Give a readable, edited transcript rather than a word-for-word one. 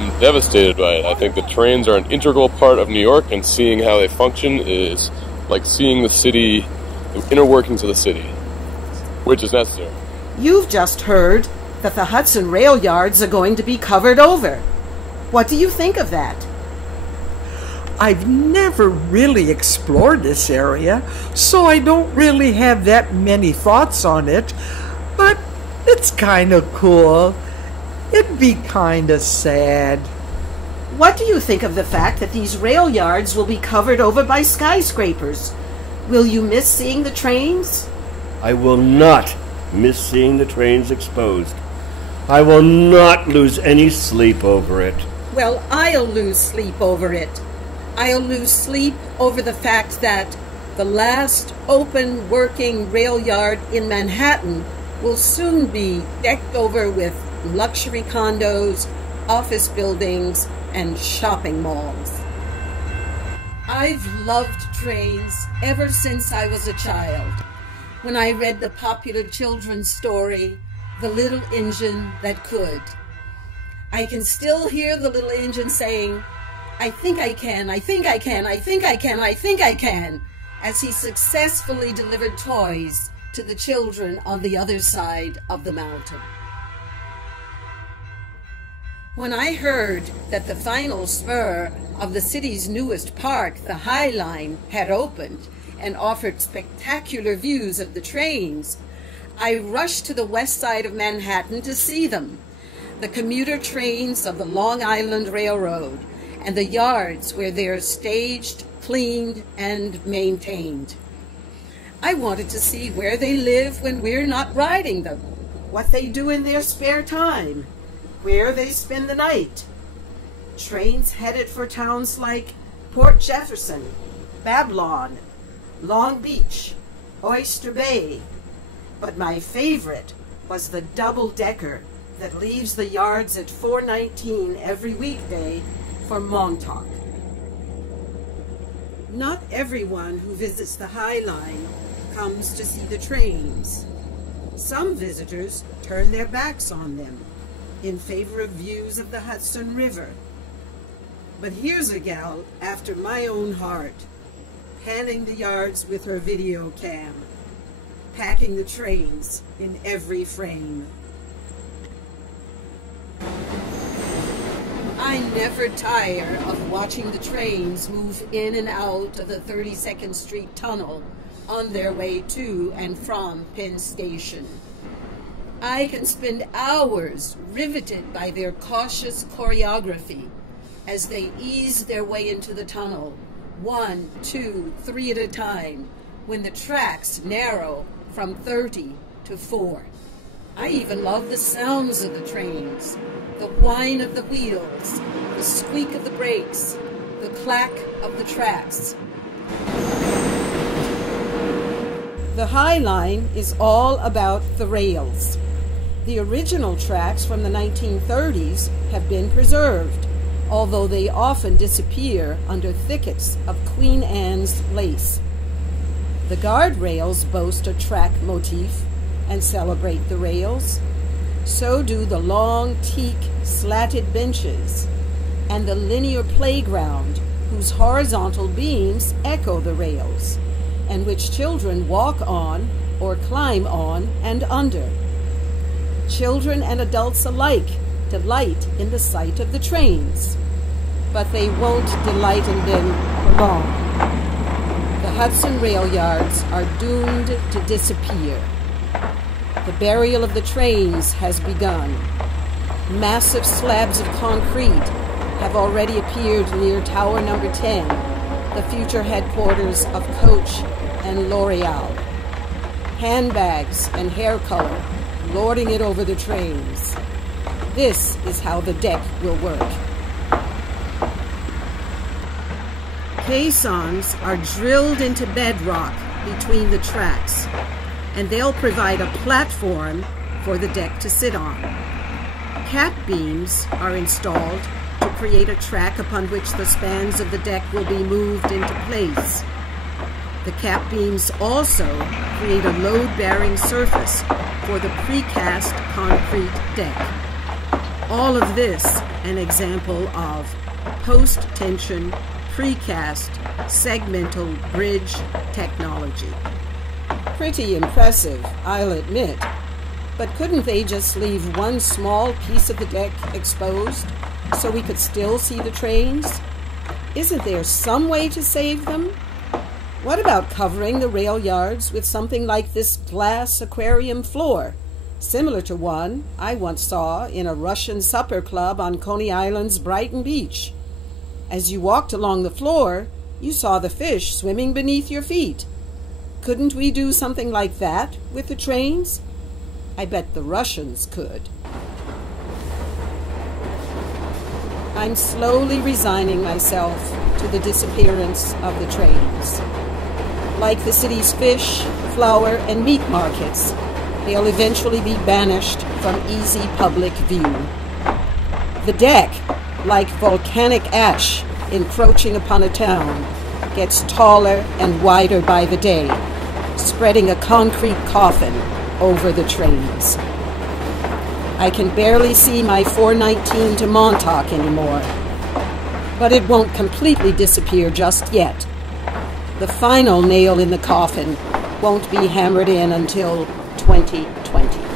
am devastated by it. I think the trains are an integral part of New York, and seeing how they function is like seeing the city, the inner workings of the city, which is necessary. You've just heard that the Hudson rail yards are going to be covered over. What do you think of that? I've never really explored this area, so I don't really have that many thoughts on it, but it's kind of cool. It'd be kind of sad. What do you think of the fact that these rail yards will be covered over by skyscrapers? Will you miss seeing the trains? I will not miss seeing the trains exposed. I will not lose any sleep over it. Well, I'll lose sleep over it. I'll lose sleep over the fact that the last open working rail yard in Manhattan will soon be decked over with luxury condos, office buildings, and shopping malls. I've loved trains ever since I was a child, when I read the popular children's story, The Little Engine That Could. I can still hear the little engine saying, "I think I can, I think I can, I think I can, I think I can," as he successfully delivered toys to the children on the other side of the mountain. When I heard that the final spur of the city's newest park, the High Line, had opened and offered spectacular views of the trains, I rushed to the west side of Manhattan to see them, the commuter trains of the Long Island Railroad, and the yards where they are staged, cleaned, and maintained. I wanted to see where they live when we're not riding them, What they do in their spare time, where they spend the night. Trains headed for towns like Port Jefferson, Babylon, Long Beach, Oyster Bay. But my favorite was the double-decker that leaves the yards at 4:19 every weekday for Montauk. Not everyone who visits the High Line comes to see the trains. Some visitors turn their backs on them in favor of views of the Hudson River. But here's a gal after my own heart, panning the yards with her video cam, packing the trains in every frame. I never tire of watching the trains move in and out of the 32nd Street Tunnel on their way to and from Penn Station. I can spend hours riveted by their cautious choreography as they ease their way into the tunnel, 1, 2, 3 at a time, when the tracks narrow from 30 to 4. I even love the sounds of the trains, the whine of the wheels, the squeak of the brakes, the clack of the tracks. The High Line is all about the rails. The original tracks from the 1930s have been preserved, although they often disappear under thickets of Queen Anne's lace. The guardrails boast a track motif and celebrate the rails. So do the long teak slatted benches and the linear playground whose horizontal beams echo the rails and which children walk on or climb on and under. Children and adults alike delight in the sight of the trains, but they won't delight in them for long. The Hudson rail yards are doomed to disappear. The burial of the trains has begun. Massive slabs of concrete have already appeared near Tower Number 10, the future headquarters of Coach and L'Oreal. Handbags and hair color lording it over the trains. This is how the deck will work. Caissons are drilled into bedrock between the tracks, and they'll provide a platform for the deck to sit on. Cat beams are installed to create a track upon which the spans of the deck will be moved into place. The cap beams also create a load-bearing surface for the precast concrete deck. All of this an example of post-tension, precast, segmental bridge technology. Pretty impressive, I'll admit. But couldn't they just leave one small piece of the deck exposed so we could still see the trains? Isn't there some way to save them? What about covering the rail yards with something like this glass aquarium floor, similar to one I once saw in a Russian supper club on Coney Island's Brighton Beach? As you walked along the floor, you saw the fish swimming beneath your feet. Couldn't we do something like that with the trains? I bet the Russians could. I'm slowly resigning myself to the disappearance of the trains. Like the city's fish, flower, and meat markets, they'll eventually be banished from easy public view. The deck, like volcanic ash encroaching upon a town, gets taller and wider by the day, spreading a concrete coffin over the trains. I can barely see my 419 to Montauk anymore, but it won't completely disappear just yet. The final nail in the coffin won't be hammered in until 2020.